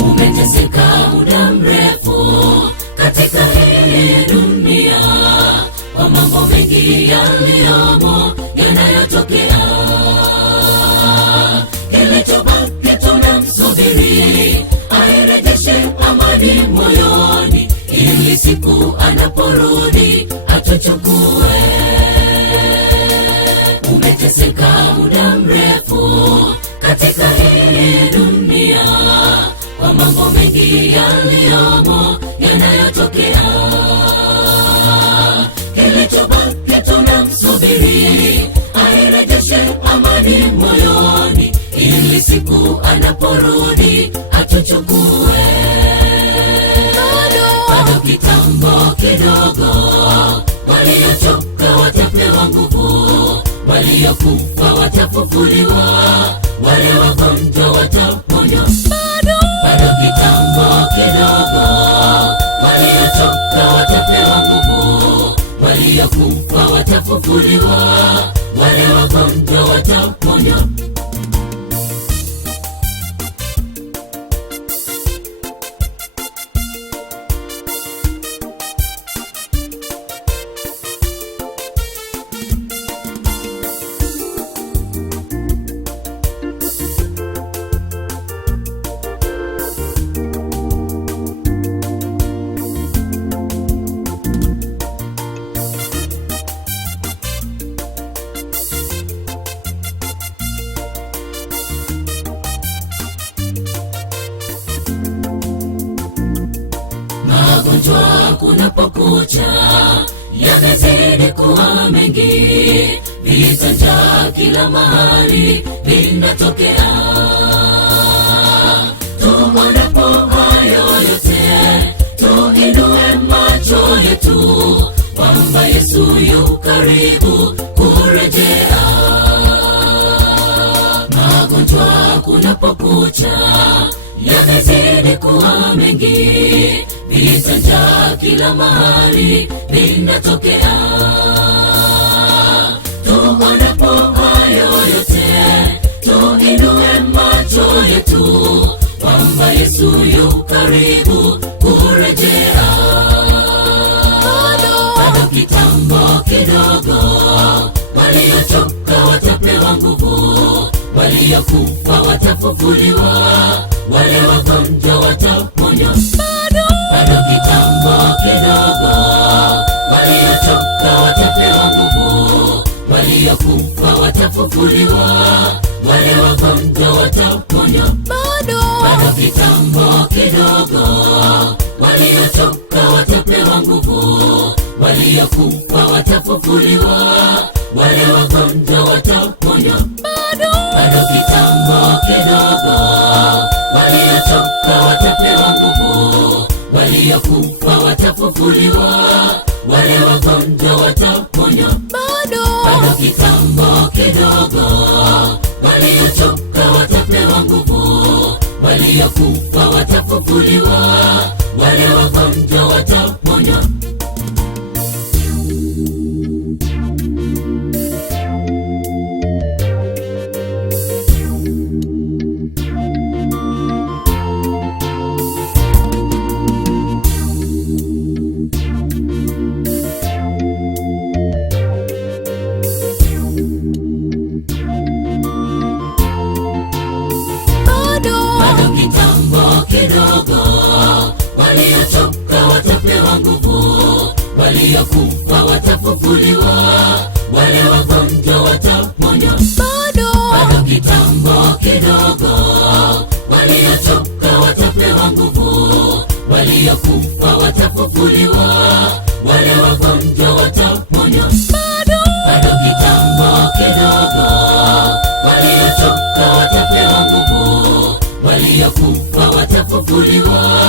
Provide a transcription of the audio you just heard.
Umeteseka muda mrefu katika hii dunia, kwa mambo mengi yaliyomo yanayotokea. Kilichobaki tunamsubiri airejeshe amani moyoni, ili siku anaporudi atuchukue. Umeteseka muda mrefu katika hii dunia, kwa mambo mengi yaliyomo yanayotokea. Kilichobaki tunamsubiri airejeshe amani moyoni, ili siku anaporudi atuchukue. Bado kitambo kidogo, waliochoka watapewa nguvu, waliokufa watafufuliwa, wale wagonjwa wataponywa. Bado kitambo kidogo, waliochoka watapewa nguvu, waliokufa watafufuliwa, wale wagonjwa wataponywa. Magonjwa kunapokucha yamezidi kuwa mengi, vita, njaa kila mahali vinatokea. Tuonapo hayo yote, tuinue macho yetu kwamba Yesu yu karibu kurejea. Magonjwa kunapokucha yamezidi kuwa mengi, vita, njaa kila mahali vinatokea. Tuonapo hayo yote, tuinue macho yetu kwamba Yesu yu karibu kurejea. Bado kitambo kidogo, waliochoka watapewa nguvu, waliokufa watafufuliwa, wale wagonjwa wataponywa. Bado kitambo kidogo, waliochoka watapewa nguvu, waliokufa watafufuliwa, wale wagonjwa wataponywa. Bado kitambo kidogo, waliochoka watapewa nguvu, waliokufa watafufuliwa, wale wagonjwa wataponywa. Bado kitambo kidogo, waliochoka watapewa nguvu, waliokufa watafufuliwa, wale wagonjwa wataponywa. Bado kitambo kidogo, waliochoka watapewa nguvu, waliokufa watafufuliwa, wale wagonjwa wataponywa. Bado kitambo kidogo, waliochoka watapewa nguvu, waliokufa watafufuliwa, wale wagonjwa wataponywa. Bado kitambo kidogo, waliochoka watapewa nguvu, waliokufa watafufuliwa, wale wagonjwa wataponywa. Bado kitambo kidogo, waliochoka watapewa nguvu, waliokufa watafufuliwa,